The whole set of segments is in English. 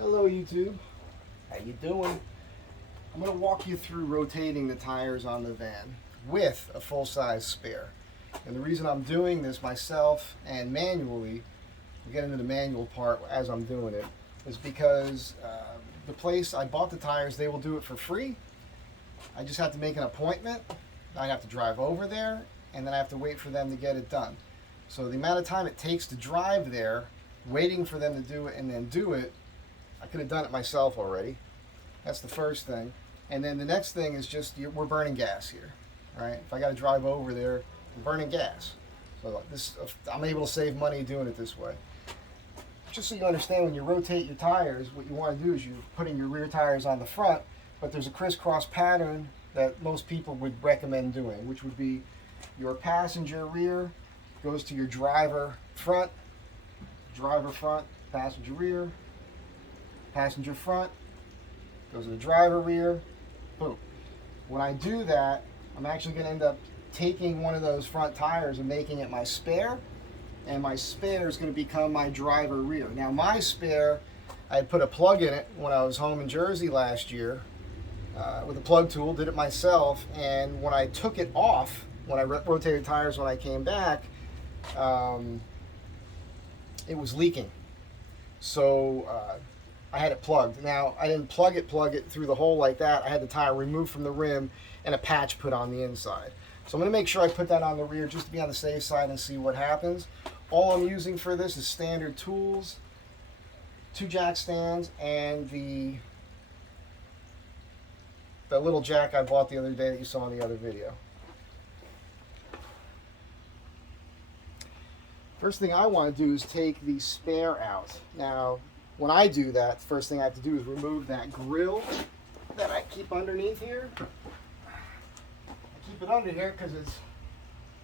Hello YouTube, how you doing? I'm going to walk you through rotating the tires on the van with a full-size spare. And the reason I'm doing this myself and manually, we'll get into the manual part as I'm doing it, is because the place I bought the tires, they will do it for free. I just have to make an appointment. I have to drive over there and then I have to wait for them to get it done. So the amount of time it takes to drive there, waiting for them to do it and then do it, I could have done it myself already. That's the first thing. And then the next thing is just we're burning gas here, right? If I got to drive over there, I'm burning gas. So I'm able to save money doing it this way. Just so you understand, when you rotate your tires, what you want to do is you're putting your rear tires on the front, but there's a crisscross pattern that most people would recommend doing, which would be your passenger rear goes to your driver front, passenger rear, passenger front, goes to the driver rear, boom. When I do that, I'm actually going to end up taking one of those front tires and making it my spare, and my spare is going to become my driver rear. Now my spare, I had put a plug in it when I was home in Jersey last year with a plug tool, did it myself, and when I took it off, when I rotated tires when I came back, it was leaking. So I had it plugged. Now, I didn't plug it through the hole like that. I had the tire removed from the rim and a patch put on the inside. So I'm going to make sure I put that on the rear just to be on the safe side and see what happens. All I'm using for this is standard tools, 2 jack stands, and the little jack I bought the other day that you saw in the other video. First thing I want to do is take the spare out. Now, when I do that, the first thing I have to do is remove that grill that I keep underneath here. I keep it under here because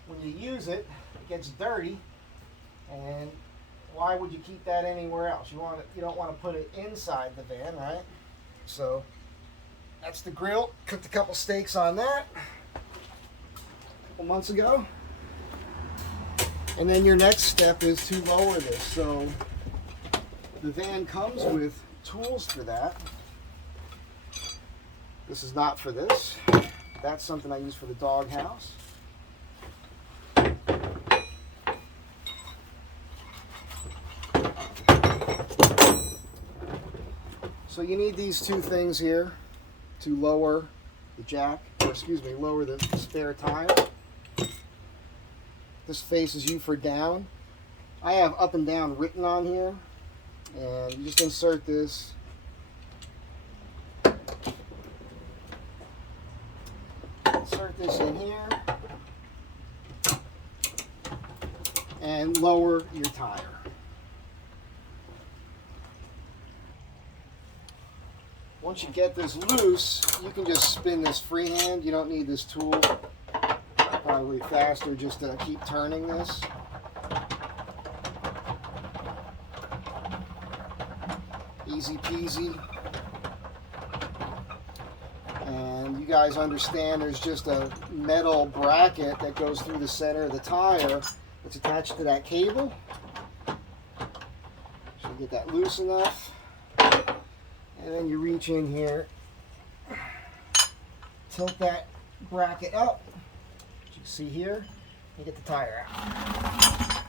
when you use it, it gets dirty. And why would you keep that anywhere else? You don't want to put it inside the van, right? So that's the grill. Cooked a couple steaks on that a couple months ago. And then your next step is to lower this. So the van comes with tools for that. This is not for this. That's something I use for the dog house. So you need these 2 things here to lower the jack, or excuse me, lower the spare tire. This faces you for down. I have up and down written on here. And you just insert this. Insert this in here. And lower your tire. Once you get this loose, you can just spin this freehand. You don't need this tool. Probably faster just to keep turning this. Easy peasy. And you guys understand there's just a metal bracket that goes through the center of the tire that's attached to that cable. So you get that loose enough. And then you reach in here, tilt that bracket up. As you can see here, you get the tire out.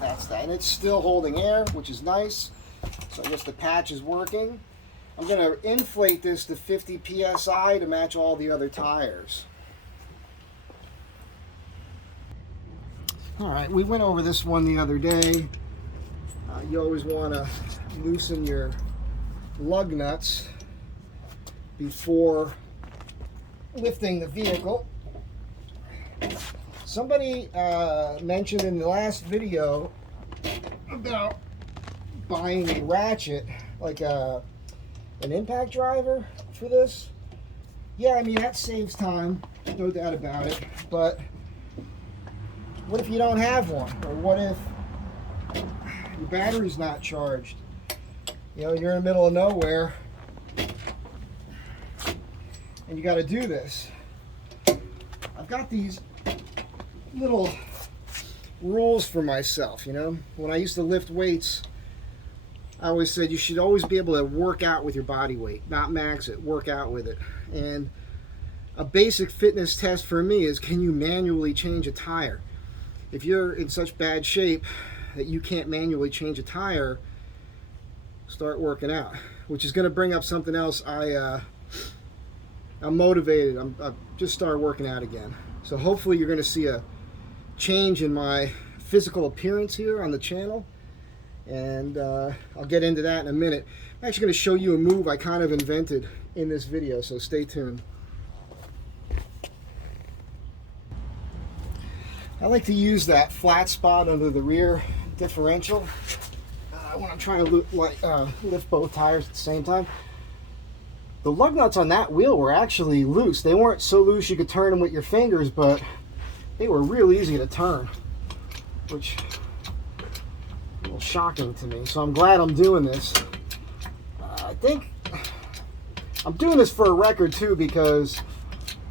That's that, and it's still holding air, which is nice. So I guess the patch is working. I'm going to inflate this to 50 psi to match all the other tires. All right, we went over this one the other day. You always want to loosen your lug nuts before lifting the vehicle. Somebody mentioned in the last video about buying a ratchet, like an impact driver for this. Yeah, I mean, that saves time, no doubt about it, but what if you don't have one? Or what if your battery's not charged? You know, you're in the middle of nowhere and you got to do this. I've got these little rules for myself, you know. When I used to lift weights, I always said you should always be able to work out with your body weight, not max it, work out with it. And a basic fitness test for me is, can you manually change a tire? If you're in such bad shape that you can't manually change a tire, start working out. Which is going to bring up something else. I'm motivated. I've just started working out again. So hopefully you're going to see a change in my physical appearance here on the channel. And I'll get into that in a minute. I'm actually going to show you a move I kind of invented in this video, so stay tuned. I like to use that flat spot under the rear differential when I'm trying to lift both tires at the same time. The lug nuts on that wheel were actually loose. They weren't so loose you could turn them with your fingers, but they were real easy to turn, which is a little shocking to me. So I'm glad I'm doing this. I think I'm doing this for a record too, because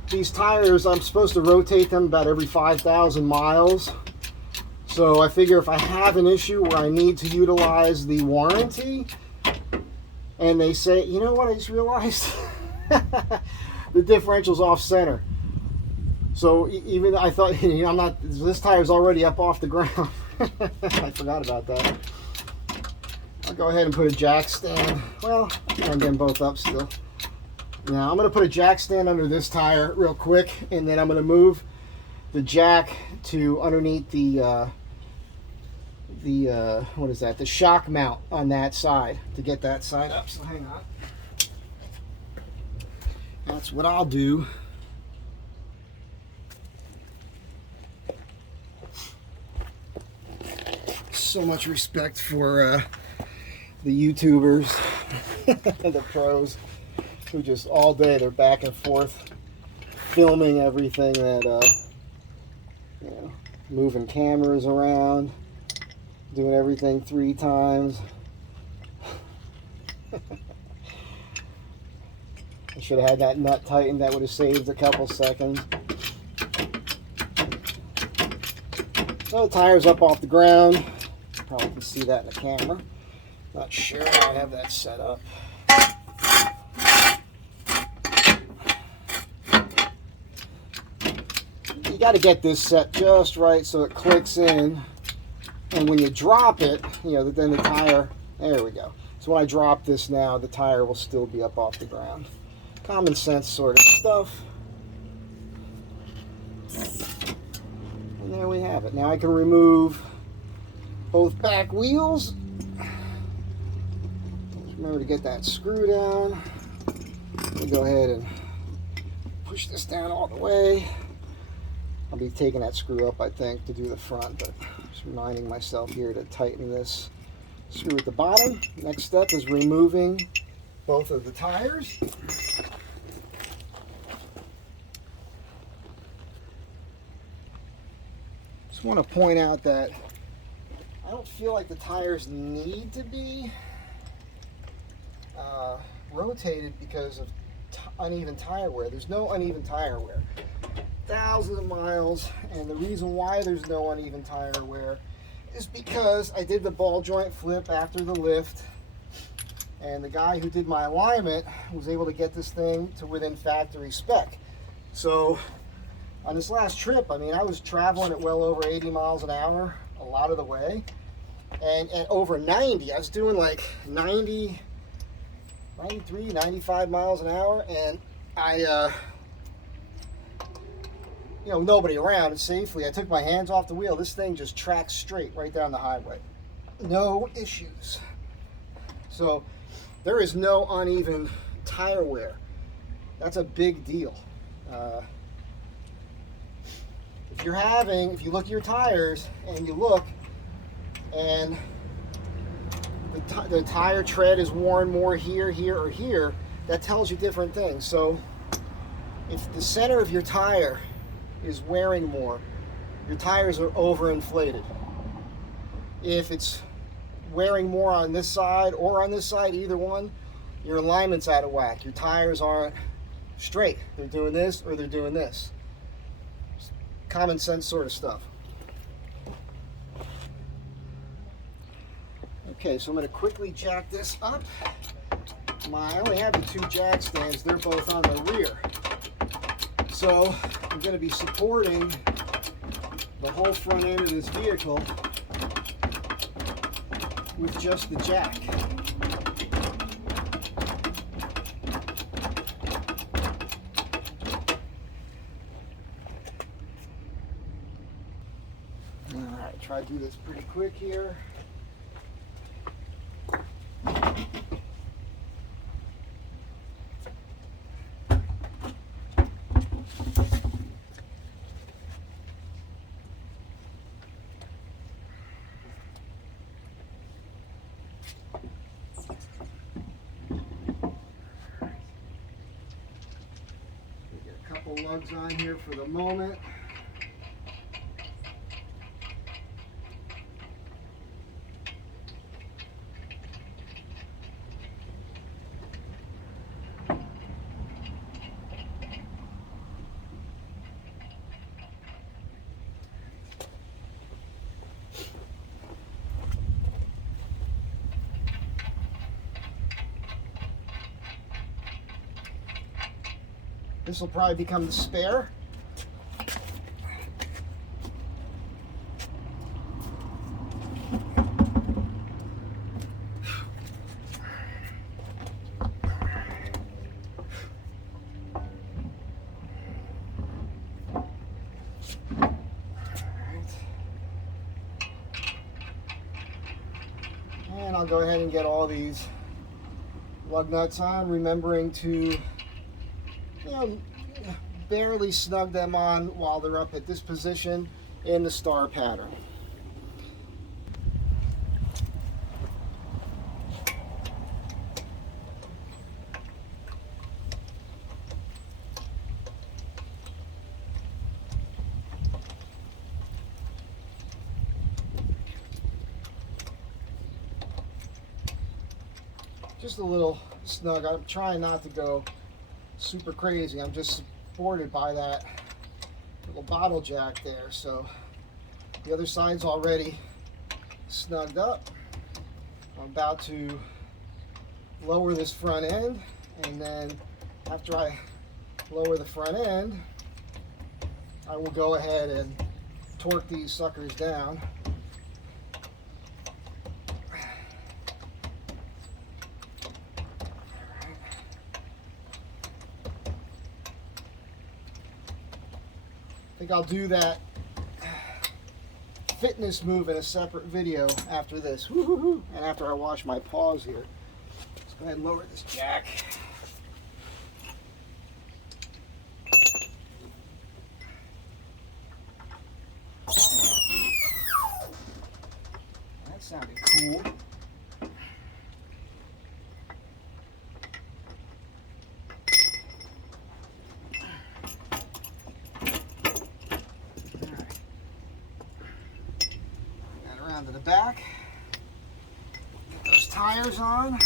these tires, I'm supposed to rotate them about every 5,000 miles. So I figure if I have an issue where I need to utilize the warranty, and they say, you know what, I just realized the differential's off center. So even I thought, you know, this tire's already up off the ground. I forgot about that. I'll go ahead and put a jack stand. Well, I'm getting both up still. Now I'm going to put a jack stand under this tire real quick, and then I'm going to move the jack to underneath the what is that? The shock mount on that side to get that side up. So hang on. That's what I'll do. So much respect for the YouTubers, the pros, who just all day they're back and forth filming everything that you know, moving cameras around, doing everything 3 times. I should have had that nut tightened. That would have saved a couple seconds. So the tire's up off the ground. Probably can see that in the camera. Not sure how I have that set up. You got to get this set just right so it clicks in, and when you drop it, you know, then the tire, there we go. So when I drop this now, the tire will still be up off the ground. Common sense sort of stuff. And there we have it. Now I can remove both back wheels. Remember to get that screw down. Let me go ahead and push this down all the way. I'll be taking that screw up, I think, to do the front, but just reminding myself here to tighten this screw at the bottom. Next step is removing both of the tires. Just want to point out that I don't feel like the tires need to be rotated because of uneven tire wear. There's no uneven tire wear. Thousands of miles, and the reason why there's no uneven tire wear is because I did the ball joint flip after the lift, and the guy who did my alignment was able to get this thing to within factory spec. So on this last trip, I mean, I was traveling at well over 80 miles an hour a lot of the way, and at over 90, I was doing like 90, 93, 95 miles an hour, and I you know, nobody around, and safely, I took my hands off the wheel. This thing just tracks straight right down the highway. No issues. So there is no uneven tire wear. That's a big deal. If you look at your tires and you look, and the tire tread is worn more here, here, or here, that tells you different things. So if the center of your tire is wearing more, your tires are overinflated. If it's wearing more on this side or on this side, either one, your alignment's out of whack. Your tires aren't straight. They're doing this or they're doing this. Common sense sort of stuff. Okay, so I'm going to quickly jack this up. I only have the 2 jack stands, they're both on the rear. So I'm going to be supporting the whole front end of this vehicle with just the jack. Alright, try to do this pretty quick here. Lugs on here for the moment. This will probably become the spare. And I'll go ahead and get all these lug nuts on, remembering to barely snug them on while they're up at this position in the star pattern. Just a little snug. I'm trying not to go super crazy. I'm just supported by that little bottle jack there. So the other side's already snugged up. I'm about to lower this front end, and then after I lower the front end, I will go ahead and torque these suckers down. I think I'll do that fitness move in a separate video after this. And after I wash my paws here. Let's go ahead and lower this jack. That sounded cool. To the back, get those tires on.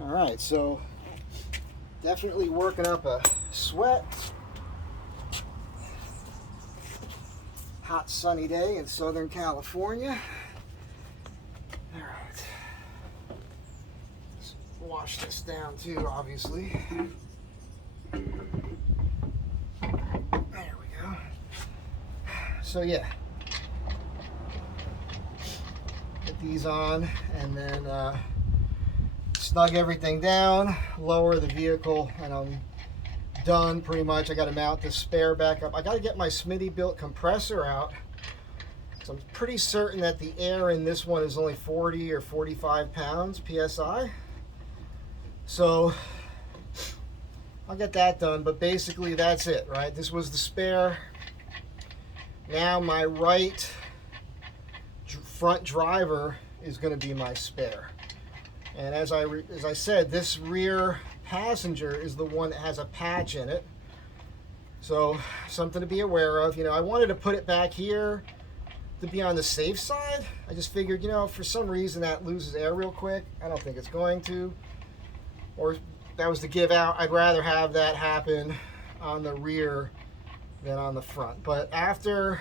All right, so definitely working up a sweat. Hot sunny day in Southern California. All right, let's wash this down too, obviously. So yeah, get these on and then snug everything down, lower the vehicle, and I'm done pretty much. I got to mount the spare back up. I got to get my Smitty built compressor out. So I'm pretty certain that the air in this one is only 40 or 45 pounds PSI. So I'll get that done, but basically that's it, right? This was the spare. Now my right front driver is going to be my spare. And as I said, this rear passenger is the one that has a patch in it. So something to be aware of. You know, I wanted to put it back here to be on the safe side. I just figured, you know, for some reason that loses air real quick. I don't think it's going to. Or that was the give out. I'd rather have that happen on the rear than on the front. But after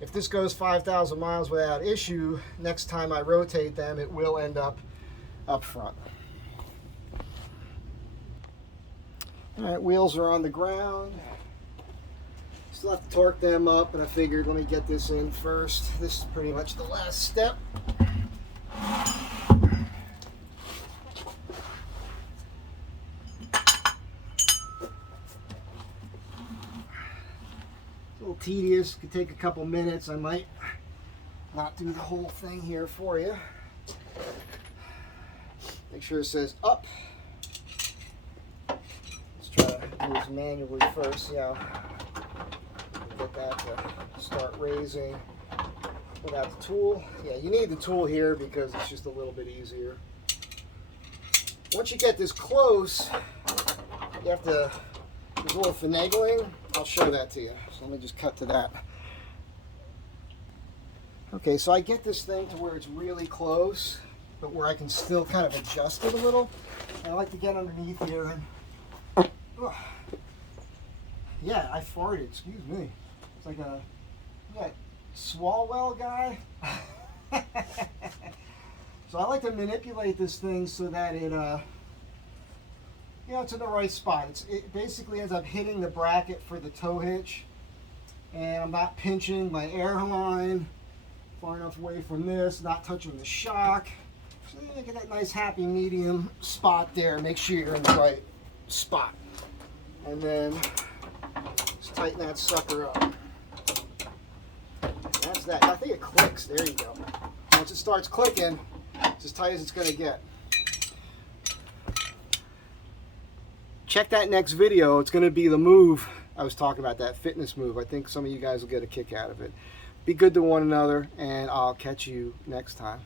if this goes 5,000 miles without issue, next time I rotate them, it will end up front. All right, wheels are on the ground. Still have to torque them up, and I figured let me get this in first. This is pretty much the last step. It's a little tedious, could take a couple minutes. I might not do the whole thing here for you. Make sure it says up. Let's try to do this manually first. See how get that to start raising without the tool. Yeah, you need the tool here because it's just a little bit easier. Once you get this close, you have to, there's a little finagling. I'll show that to you. So let me just cut to that. Okay, so I get this thing to where it's really close, but where I can still kind of adjust it a little. And I like to get underneath here and, yeah, I farted, excuse me. It's like a, Swalwell guy. So I like to manipulate this thing so that it, it's in the right spot. It basically ends up hitting the bracket for the tow hitch, and I'm not pinching my air line far enough away from this, not touching the shock. So you get that nice happy medium spot there. Make sure you're in the right spot. And then just tighten that sucker up. That's that. I think it clicks. There you go. Once it starts clicking, it's as tight as it's going to get. Check that next video. It's going to be the move I was talking about, that fitness move. I think some of you guys will get a kick out of it. Be good to one another, and I'll catch you next time.